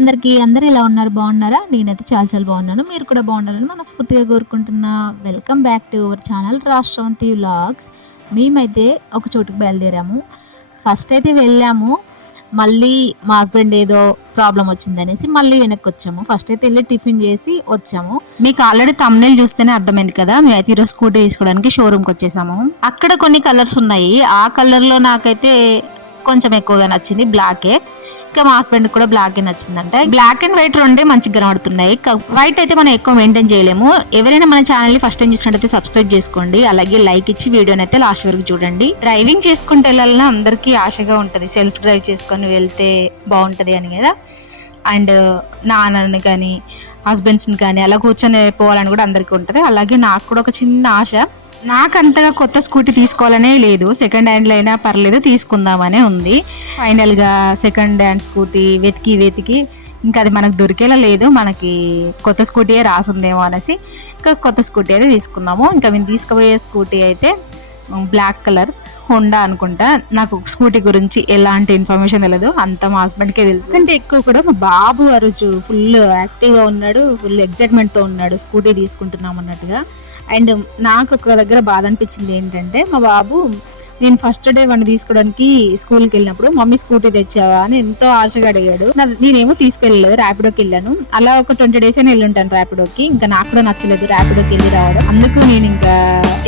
అందరికీ. అందరూ ఎలా ఉన్నారు? బాగున్నారా? నేనైతే చాలా బాగున్నాను. మీరు కూడా బాగుండాలని మనస్ఫూర్తిగా కోరుకుంటున్నా. Welcome back to our channel Rashtravanti vlogs. మేమైతే ఒక చోటుకి బయలుదేరాము. ఫస్ట్ అయితే వెళ్ళాము. మళ్ళీ మా హస్బెండ్ ఏదో ప్రాబ్లం వచ్చిందనేసి మళ్ళీ వెనక్కి వచ్చాము. ఫస్ట్ అయితే వెళ్ళి టిఫిన్ చేసి వచ్చాము. మీకు ఆల్రెడీ థంబ్నెయిల్ చూస్తేనే అర్థమైంది కదా, మేమైతే ఈరోజు స్కూటీ తీసుకోవడానికి షోరూమ్కి వచ్చేసాము. అక్కడ కొన్ని కలర్స్ ఉన్నాయి. ఆ కలర్లో నాకైతే కొంచెం ఎక్కువగా నచ్చింది బ్లాకే. ఇంకా మా హస్బెండ్ కూడా బ్లాకే నచ్చిందంట. బ్లాక్ అండ్ వైట్ రెండే మంచిగా కనబడుతున్నాయి. వైట్ అయితే మనం ఎక్కువ మెయింటైన్ చేయలేము. ఎవరైనా మన ఛానల్ ని ఫస్ట్ టైం చూసినట్టయితే సబ్స్క్రైబ్ చేసుకోండి. అలాగే లైక్ ఇచ్చి వీడియోని అయితే లాస్ట్ వరకు చూడండి. డ్రైవింగ్ చేసుకుంటే వెళ్ళాలన్నా అందరికీ ఆశగా ఉంటది, సెల్ఫ్ డ్రైవ్ చేసుకొని వెళ్తే బాగుంటది అని కదా. అండ్ నాన్నని కానీ హస్బెండ్స్ని కానీ అలా కూర్చొని పోవాలని కూడా అందరికీ ఉంటుంది. అలాగే నాకు కూడా ఒక చిన్న ఆశ. నాకు అంతగా కొత్త స్కూటీ తీసుకోవాలనే లేదు, సెకండ్ హ్యాండ్లో అయినా పర్లేదు తీసుకుందామనే ఉంది. ఫైనల్గా సెకండ్ హ్యాండ్ స్కూటీ వెతికి ఇంకా అది మనకు దొరికేలా లేదు. మనకి కొత్త స్కూటీయే రాసుందేమో అనేసి ఇంకా కొత్త స్కూటీ అయితే తీసుకున్నాము. ఇంకా మేము తీసుకుపోయే స్కూటీ అయితే బ్లాక్ కలర్ హోండా అనుకుంటా. నాకు స్కూటీ గురించి ఎలాంటి ఇన్ఫర్మేషన్ తెలియదు, అంత మా హస్బెండ్కే తెలుసు. అంటే ఎక్కువ కూడా మా బాబు ఆ రోజు ఫుల్ యాక్టివ్గా ఉన్నాడు, ఫుల్ ఎగ్జైట్మెంట్తో ఉన్నాడు స్కూటీ తీసుకుంటున్నాం అన్నట్టుగా. అండ్ నాకు ఒక దగ్గర బాధ అనిపించింది ఏంటంటే, మా బాబు నేను ఫస్ట్ డే వాడిని తీసుకోవడానికి స్కూల్కి వెళ్ళినప్పుడు మమ్మీ స్కూటీ తెచ్చావా అని ఎంతో ఆశగా అడిగాడు. నేనేమో తీసుకెళ్ళలేదు, ర్యాపిడోకి వెళ్ళాను. అలా ఒక 20 days అయినా వెళ్ళి ఉంటాను ర్యాపిడోకి. ఇంకా నాకు కూడా నచ్చలేదు ర్యాపిడోకి వెళ్ళి రావడం. అందుకు నేను ఇంకా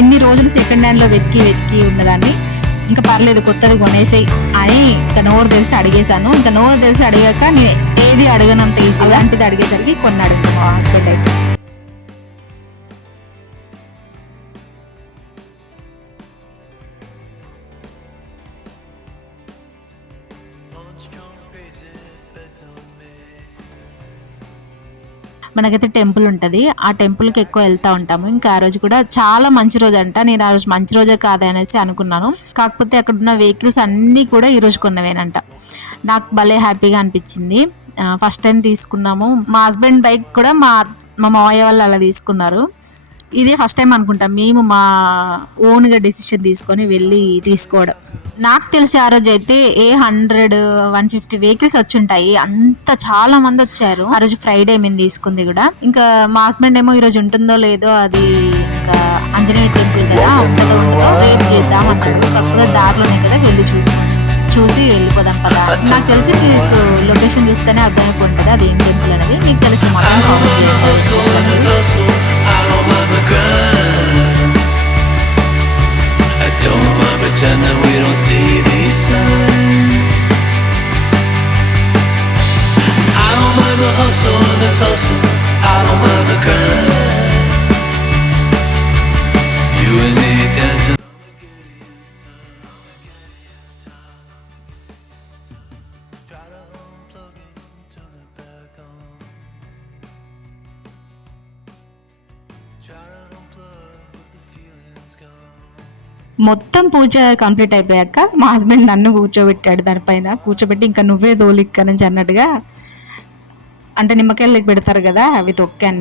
ఇన్ని రోజులు సెకండ్ హ్యాండ్ లో వెతికి ఉన్నదాన్ని ఇంకా పర్లేదు కొత్తది కొనేసాయి అని ఇంకా నోరు తెలిసి అడిగేశాను. ఇంకా నోరు తెలిసి అడిగాక నేను ఏది అడగనంత ఈజీ అలాంటిది అడిగేసరికి కొన్నాడు ఇంకా మా హస్బెండ్ అయితే. మనకైతే టెంపుల్ ఉంటుంది, ఆ టెంపుల్కి ఎక్కువ వెళ్తూ ఉంటాము. ఇంకా ఆ రోజు కూడా చాలా మంచి రోజు అంట. నేను ఆ రోజు మంచి రోజే కాదనేసి అనుకున్నాను. కాకపోతే అక్కడ ఉన్న వెహికల్స్ అన్నీ కూడా ఈ రోజు కొన్నవేనంట. నాకు భలే హ్యాపీగా అనిపించింది. ఫస్ట్ టైం తీసుకున్నాము. మా హస్బెండ్ బైక్ కూడా మా మావయ్య వాళ్ళు అలా తీసుకున్నారు. ఇదే ఫస్ట్ టైం అనుకుంటాం మేము మా ఓన్గా డెసిషన్ తీసుకొని వెళ్ళి తీసుకోవడం. నాకు తెలిసి ఆ రోజు అయితే 100-150 వెహికల్స్ వచ్చి ఉంటాయి. అంత చాలా మంది వచ్చారు ఆ రోజు. ఫ్రైడే మేము తీసుకుంది కూడా. ఇంకా మా హస్బెండ్ ఏమో ఈ రోజు ఉంటుందో లేదో, అది ఇంకా ఆంజనేయ టెంపుల్ కదా, ఉంటుందో రేపు చేద్దాం అన్నాడు. కాకపోతే దారిలోనే కదా వెళ్ళి చూసి వెళ్ళిపోదాం పదా. నాకు తెలిసి మీకు లొకేషన్ చూస్తేనే అర్థమైపోతుంది అది ఏం టెంపుల్ అనేది. మీకు తెలిసి మాత్రం కామెంట్ చేయండి. Pretend that we don't see these signs. I don't mind the hustle and the tussle, I don't mind the grind. You and me dancing. మొత్తం పూజ కంప్లీట్ అయిపోయాక మా హస్బెండ్ నన్ను కూర్చోబెట్టాడు దానిపైన. కూర్చోబెట్టి ఇంకా నువ్వే దోలిక్క నుంచి అన్నట్టుగా, అంటే నిమ్మకాయలు పెడతారు కదా అవి తొక్కాను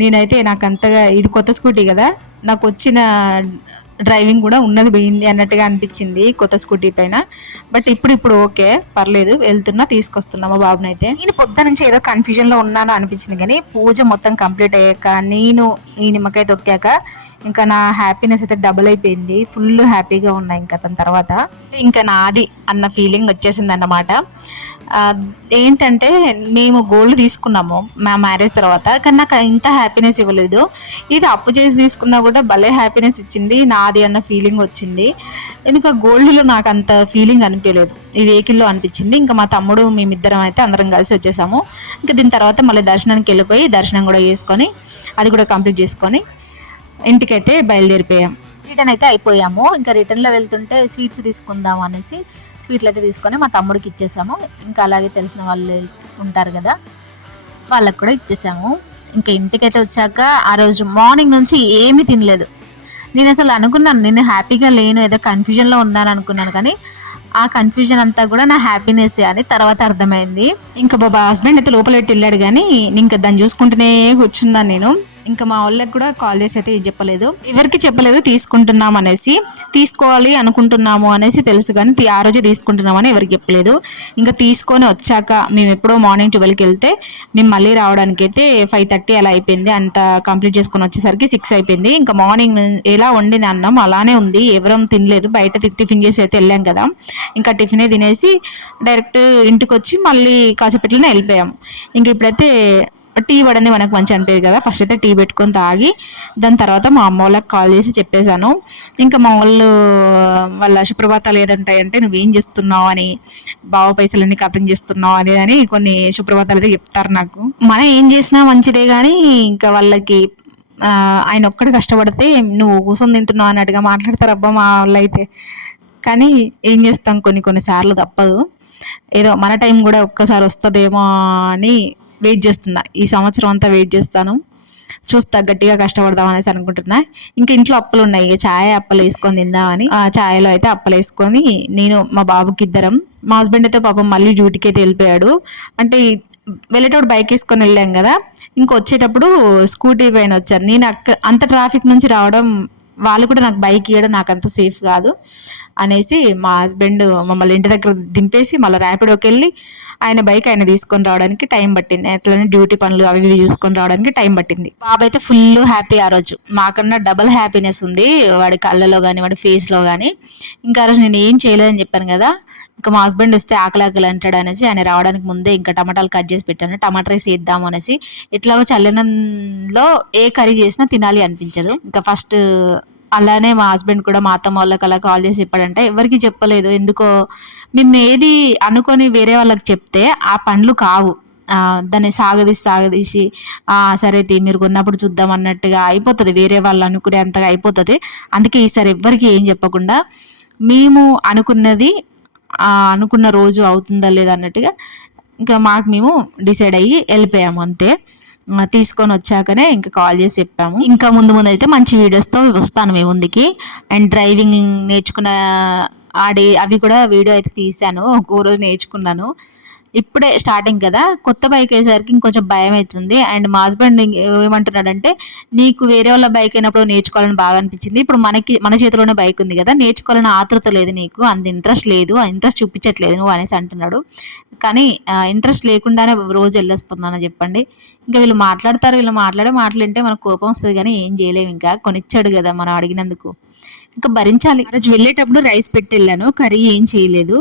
నేనైతే. నాకు అంతగా ఇది కొత్త స్కూటీ కదా, నాకు వచ్చిన డ్రైవింగ్ కూడా ఉన్నది పోయింది అన్నట్టుగా అనిపించింది కొత్త స్కూటీ పైన. బట్ ఇప్పుడు ఓకే పర్లేదు, వెళ్తున్నా తీసుకొస్తున్నా మా బాబునైతే. నేను పొద్దు నుంచి ఏదో కన్ఫ్యూజన్లో ఉన్నాను అనిపించింది, కానీ పూజ మొత్తం కంప్లీట్ అయ్యాక నేను ఈ నిమ్మకాయ తొక్కాక ఇంకా నా హ్యాపీనెస్ అయితే డబుల్ అయిపోయింది. ఫుల్ హ్యాపీగా ఉన్నా ఇంకా దాని తర్వాత. ఇంకా నాది అన్న ఫీలింగ్ వచ్చేసింది అన్నమాట. ఏంటంటే మేము గోల్డ్ తీసుకున్నాము మా మ్యారేజ్ తర్వాత, కానీ నాకు ఇంత హ్యాపీనెస్ ఇవ్వలేదు. ఇది అప్పు చేసి తీసుకున్నా కూడా భలే హ్యాపీనెస్ ఇచ్చింది, నాది అన్న ఫీలింగ్ వచ్చింది. ఇంకా గోల్డ్లో నాకు అంత ఫీలింగ్ అనిపించలేదు, ఈ వెహికల్లో అనిపించింది. ఇంకా మా తమ్ముడు మేమిద్దరం అయితే అందరం కలిసి వచ్చేసాము. ఇంకా దీని తర్వాత మళ్ళీ దర్శనానికి వెళ్ళిపోయి దర్శనం కూడా చేసుకొని అది కూడా కంప్లీట్ చేసుకొని ఇంటికైతే బయలుదేరిపోయాం. రిటర్న్ అయితే అయిపోయాము. ఇంకా రిటర్న్లో వెళ్తుంటే స్వీట్స్ తీసుకుందాం అనేసి స్వీట్లు అయితే తీసుకొని మా తమ్ముడికి ఇచ్చేసాము. ఇంకా అలాగే తెలిసిన వాళ్ళు ఉంటారు కదా, వాళ్ళకు కూడా ఇచ్చేసాము. ఇంకా ఇంటికైతే వచ్చాక ఆ రోజు మార్నింగ్ నుంచి ఏమీ తినలేదు. నేను అసలు అనుకున్నాను నేను హ్యాపీగా లేను, ఏదో కన్ఫ్యూజన్లో ఉన్నాను అనుకున్నాను, కానీ ఆ కన్ఫ్యూజన్ అంతా కూడా నా హ్యాపీనెస్ అని తర్వాత అర్థమైంది. ఇంకా బాబా హస్బెండ్ అయితే లోపల పెట్టి వెళ్ళాడు కానీ ఇంకా దాన్ని చూసుకుంటూనే కూర్చున్నాను నేను. ఇంకా మా వాళ్ళకి కూడా కాల్ చేసి అయితే చెప్పలేదు, ఎవరికి చెప్పలేదు తీసుకుంటున్నాం అనేసి. తీసుకోవాలి అనుకుంటున్నాము అనేసి తెలుసు కానీ ఆ రోజే తీసుకుంటున్నామని ఎవరికి చెప్పలేదు. ఇంకా తీసుకొని వచ్చాక మేము ఎప్పుడో మార్నింగ్ 12కి వెళ్తే మేము మళ్ళీ రావడానికి అయితే 5:30 అలా అయిపోయింది. అంత కంప్లీట్ చేసుకొని వచ్చేసరికి 6 అయిపోయింది. ఇంకా మార్నింగ్ ఎలా వండిన అన్నం అలానే ఉంది, ఎవరం తినలేదు. బయట టిఫిన్ చేసి అయితే వెళ్ళాం కదా, ఇంకా టిఫినే తినేసి డైరెక్ట్ ఇంటికి వచ్చి మళ్ళీ కాసేపట్లోనే వెళ్ళిపోయాం. ఇంక ఇప్పుడైతే టీ ఇవ్వడానికి మనకు మంచి అనిపించదు కదా, ఫస్ట్ అయితే టీ పెట్టుకొని తాగి దాని తర్వాత మా అమ్మ వాళ్ళకి కాల్ చేసి చెప్పేశాను. ఇంకా మా వాళ్ళు వాళ్ళ సుప్రభాతాలు ఏదంటాయంటే నువ్వేం చేస్తున్నావు అని, బావ పైసలన్నీ కథం చేస్తున్నావు అని కొన్ని సుప్రభాతాలు అయితే చెప్తారు నాకు. మనం ఏం చేసినా మంచిదే కానీ ఇంకా వాళ్ళకి ఆయన ఒక్కడు కష్టపడితే నువ్వు కూర్చొని తింటున్నావు అన్నట్టుగా మాట్లాడతారు అబ్బా మా వాళ్ళు అయితే. కానీ ఏం చేస్తాం, కొన్నిసార్లు తప్పదు. ఏదో మన టైం కూడా ఒక్కసారి వస్తుందేమో అని వెయిట్ చేస్తున్నా. ఈ సంవత్సరం అంతా వెయిట్ చేస్తాను, చూస్తా, గట్టిగా కష్టపడదాం అనేసి అనుకుంటున్నా. ఇంకా ఇంట్లో అప్పలు ఉన్నాయి, ఛాయ్ అప్పలు వేసుకొని తిందామని ఆ ఛాయలో అయితే అప్పలు వేసుకొని నేను మా బాబుకి ఇద్దరం. మా హస్బెండ్ అయితే పాపం మళ్ళీ డ్యూటీకి అయితే వెళ్ళిపోయాడు. అంటే వెళ్ళేటప్పుడు బైక్ వేసుకొని వెళ్ళాం కదా, ఇంకొచ్చేటప్పుడు స్కూటీ పైన వచ్చాను నేను. అంత ట్రాఫిక్ నుంచి రావడం, వాళ్ళు కూడా నాకు బైక్ ఇవ్వడం నాకు అంత సేఫ్ కాదు అనేసి మా హస్బెండ్ మమ్మల్ని ఇంటి దగ్గర దింపేసి మళ్ళీ ర్యాపిడోకి వెళ్ళి ఆయన బైక్ ఆయన తీసుకొని రావడానికి టైం పట్టింది. అట్లనే డ్యూటీ పనులు అవి ఇవి చూసుకొని రావడానికి టైం పట్టింది. బాబు అయితే ఫుల్ హ్యాపీ ఆ రోజు, మాకన్నా డబల్ హ్యాపీనెస్ ఉంది వాడి కళ్ళలో కానీ వాడి ఫేస్లో కానీ. ఇంకా ఆ రోజు నేను ఏం చేయలేదని చెప్పాను కదా, ఇంకా మా హస్బెండ్ వస్తే ఆకలి అంటాడు అనేసి ఆయన రావడానికి ముందే ఇంకా టమాటాలు కట్ చేసి పెట్టాను, టమాటా రైస్ వేద్దాము అనేసి. ఎట్లాగో చల్లనంలో ఏ కర్రీ చేసినా తినాలి అనిపించదు. ఇంకా ఫస్ట్ అలానే మా హస్బెండ్ కూడా మా అత్తమ్మ వాళ్ళకి అలా కాల్ చేసి చెప్పాడంటే ఎవరికి చెప్పలేదు. ఎందుకో మేము ఏది అనుకొని వేరే వాళ్ళకి చెప్తే ఆ పనులు కావు, దాన్ని సాగదీసి సరే మీరు కొన్నప్పుడు చూద్దాం అన్నట్టుగా అయిపోతుంది, వేరే వాళ్ళు అనుకునే అంతగా అయిపోతుంది. అందుకే ఈసారి ఎవ్వరికి ఏం చెప్పకుండా మేము అనుకున్న రోజు అవుతుందా లేదా అన్నట్టుగా ఇంకా మాకు మేము డిసైడ్ అయ్యి వెళ్ళిపోయాము అంతే. తీసుకొని వచ్చాకనే ఇంకా కాల్ చేసి చెప్పాము. ఇంకా ముందు అయితే మంచి వీడియోస్తో వస్తాను మీ ముందుకి. అండ్ డ్రైవింగ్ నేర్చుకున్న అవి కూడా వీడియో అయితే తీసాను, ఒక్కో రోజు నేర్చుకున్నాను. ఇప్పుడే స్టార్టింగ్ కదా, కొత్త బైక్ వేసేసరికి ఇంకొంచెం భయం అవుతుంది. అండ్ మా హస్బెండ్ ఏమంటున్నాడంటే నీకు వేరే వాళ్ళ బైక్ అయినప్పుడు నేర్చుకోవాలని బాగా అనిపించింది, ఇప్పుడు మన చేతిలోనే బైక్ ఉంది కదా, నేర్చుకోవాలని ఆతృత లేదు నీకు, అంత ఇంట్రెస్ట్ లేదు, ఇంట్రెస్ట్ చూపించట్లేదు నువ్వు అనేసి అంటున్నాడు. కానీ ఇంట్రెస్ట్ లేకుండానే రోజు వెళ్ళొస్తున్నాను చెప్పండి. ఇంకా వీళ్ళు మాట్లాడింటే మనకు కోపం వస్తుంది కానీ ఏం చేయలేము, ఇంకా కొనిచ్చాడు కదా మనం అడిగినందుకు ఇంకా భరించాలి. ఆ రోజు వెళ్ళేటప్పుడు రైస్ పెట్టి వెళ్ళాను, కర్రీ ఏం చేయలేదు.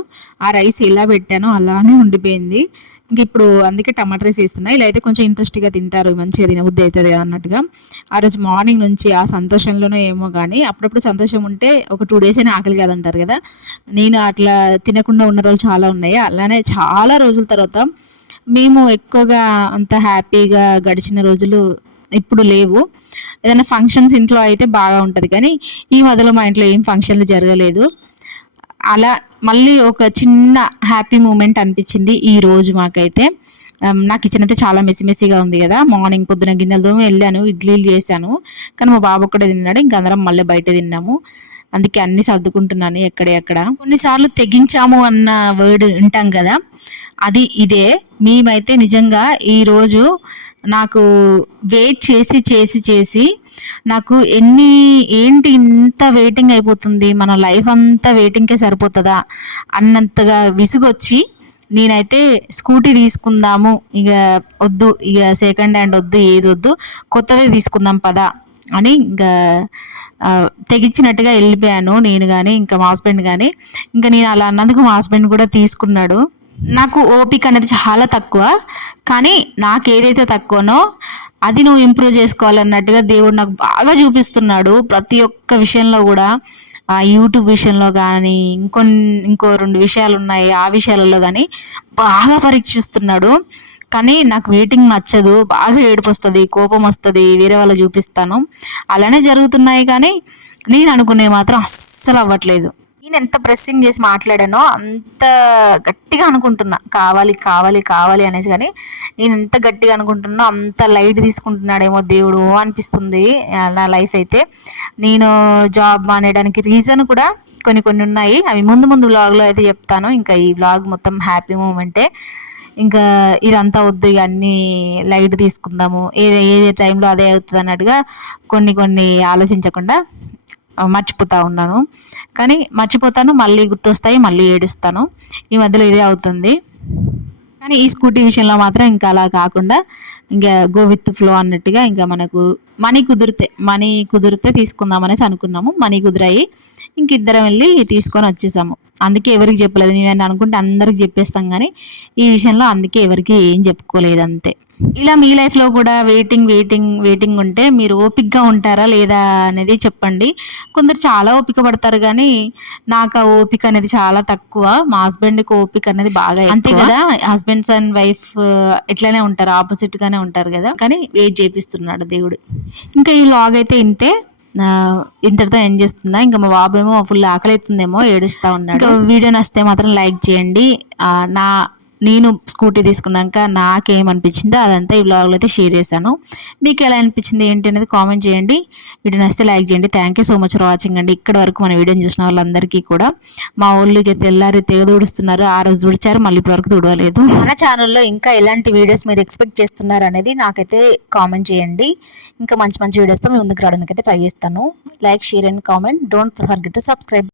ఆ రైస్ ఎలా పెట్టానో అలానే ఉండిపోయింది. ఇంక ఇప్పుడు అందుకే టమాటా రైస్ వేస్తున్నా, ఇలా అయితే కొంచెం ఇంట్రెస్ట్గా తింటారు, మంచిగా తినబుద్ధి అవుతుంది అన్నట్టుగా. ఆ రోజు మార్నింగ్ నుంచి ఆ సంతోషంలోనే ఏమో కానీ, అప్పుడప్పుడు సంతోషం ఉంటే ఒక 2 days అయినా ఆకలి కాదంటారు కదా, నేను అట్లా తినకుండా ఉన్న రోజులు చాలా ఉన్నాయి. అలానే చాలా రోజుల తర్వాత మేము ఎక్కువగా అంత హ్యాపీగా గడిచిన రోజులు ఇప్పుడు లేవు. ఏదైనా ఫంక్షన్స్ ఇంట్లో అయితే బాగా ఉంటుంది కానీ ఈ మధ్యలో మా ఇంట్లో ఏం ఫంక్షన్లు జరగలేదు. అలా మళ్ళీ ఒక చిన్న హ్యాపీ మూమెంట్ అనిపించింది ఈ రోజు మాకైతే. నా కిచెన్ అయితే చాలా మెస్సీగా ఉంది కదా, మార్నింగ్ పొద్దున గిన్నెలతో వెళ్ళాను, ఇడ్లీలు చేశాను, కానీ మా బాబు ఒక్కడే తిన్నాడు, ఇంక అందరం మళ్ళీ బయట తిన్నాము. అందుకే అన్ని సర్దుకుంటున్నాను ఎక్కడ. కొన్నిసార్లు తెగించాము అన్న వర్డ్ వింటాం కదా, అది ఇదే. మేమైతే నిజంగా ఈరోజు నాకు వెయిట్ చేసి నాకు ఏంటి ఇంత వెయిటింగ్ అయిపోతుంది, మన లైఫ్ అంతా వెయిటింగ్కే సరిపోతుందా అన్నంతగా విసుగొచ్చి నేనైతే స్కూటీ తీసుకుందాము, ఇక వద్దు, ఇక సెకండ్ హ్యాండ్ వద్దు, ఏది వద్దు, కొత్తదే తీసుకుందాం పదా అని ఇంకా తెగించినట్టుగా వెళ్ళిపోయాను నేను కానీ ఇంకా మా హస్బెండ్ కానీ. ఇంకా నేను అలా అన్నందుకు మా హస్బెండ్ కూడా తీసుకున్నాడు. నాకు ఓపిక అనేది చాలా తక్కువ, కానీ నాకు ఏదైతే తక్కువనో అది నువ్వు ఇంప్రూవ్ చేసుకోవాలన్నట్టుగా దేవుడు నాకు బాగా చూపిస్తున్నాడు ప్రతి ఒక్క విషయంలో కూడా. ఆ యూట్యూబ్ విషయంలో కానీ ఇంకో 2 విషయాలు ఉన్నాయి, ఆ విషయాలలో కానీ బాగా పరీక్షిస్తున్నాడు. కానీ నాకు వెయిటింగ్ నచ్చదు, బాగా ఏడుపు వస్తుంది, కోపం వస్తుంది, వేరే వాళ్ళు చూపిస్తాను, అలానే జరుగుతున్నాయి. కానీ నేను అనుకునే మాత్రం అస్సలు అవ్వట్లేదు. నేను ఎంత ప్రెస్సింగ్ చేసి మాట్లాడానో అంత గట్టిగా అనుకుంటున్నా కావాలి అనేసి, కానీ నేను ఎంత గట్టిగా అనుకుంటున్నా అంత లైట్ తీసుకుంటున్నాడేమో దేవుడు అనిపిస్తుంది నా లైఫ్ అయితే. నేను జాబ్ మానేయడానికి రీజన్ కూడా కొన్ని ఉన్నాయి, అవి ముందు వ్లాగ్లో అయితే చెప్తాను. ఇంకా ఈ వ్లాగ్ మొత్తం హ్యాపీ మూమెంటే. ఇంకా ఇదంతా వద్దు, ఇక అన్నీ లైట్ తీసుకుందాము, ఏ టైంలో అదే అవుతుంది అన్నట్టుగా కొన్ని ఆలోచించకుండా మర్చిపోతూ ఉన్నాను. కానీ మర్చిపోతాను, మళ్ళీ గుర్తొస్తాయి, మళ్ళీ ఏడుస్తాను. ఈ మధ్యలో ఇదే అవుతుంది. కానీ ఈ స్కూటీ విషయంలో మాత్రం ఇంకా అలా కాకుండా ఇంకా గో విత్ ఫ్లో అన్నట్టుగా ఇంకా మనకు మనీ కుదిరితే తీసుకుందాం అనేసి అనుకున్నాము. మనీ కుదిరాయి, ఇంక ఇద్దరం వెళ్ళి తీసుకొని వచ్చేసాము. అందుకే ఎవరికి చెప్పలేదు. మేము అనుకుంటే అందరికి చెప్పేస్తాం, కానీ ఈ విషయంలో అందుకే ఎవరికి ఏం చెప్పుకోలేదు అంతే. ఇలా మీ లైఫ్లో కూడా వెయిటింగ్ ఉంటే మీరు ఓపిక్గా ఉంటారా లేదా అనేది చెప్పండి. కొందరు చాలా ఓపిక పడతారు, కానీ నాకు ఆ ఓపిక అనేది చాలా తక్కువ. మా హస్బెండ్కి ఓపిక అనేది బాగా అంతే కదా. హస్బెండ్స్ అండ్ వైఫ్ ఇట్లానే ఉంటారు, ఆపోజిట్గానే ఉంటారు కదా. కానీ వెయిట్ చేపిస్తున్నాడు దేవుడు. ఇంకా ఈ వ్లాగ్ అయితే ఇంతే, ఇంతటితో ఎండ్ చేస్తున్నా. ఇంకా మా బాబు ఏమో ఫుల్ ఆకలి అవుతుందేమో ఏడుస్తూ ఉన్నాడు. ఇంకా వీడియో నచ్చితే మాత్రం లైక్ చేయండి. నేను స్కూటీ తీసుకున్నాక నాకేమనిపించిందో అదంతా ఈ వ్లాగ్లో అయితే షేర్ చేశాను. మీకు ఎలా అనిపించింది ఏంటి అనేది కామెంట్ చేయండి. వీడియో నచ్చితే లైక్ చేయండి. Thank you so much for watching అండి. ఇక్కడ వరకు మన వీడియోని చూసిన వాళ్ళందరికీ కూడా. మా ఊళ్ళోకి తెల్లారి తెగ తుడుస్తున్నారు, ఆ రోజు తుడిచారు, మళ్ళీ ఇప్పటి వరకు తుడవలేదు. మన ఛానల్లో ఇంకా ఎలాంటి వీడియోస్ మీరు ఎక్స్పెక్ట్ చేస్తున్నారు అనేది నాకైతే కామెంట్ చేయండి. ఇంకా మంచి వీడియోస్తో మీ ముందుకు రావడానికి అయితే ట్రై చేస్తాను. Like, share and comment. Don't forget to subscribe.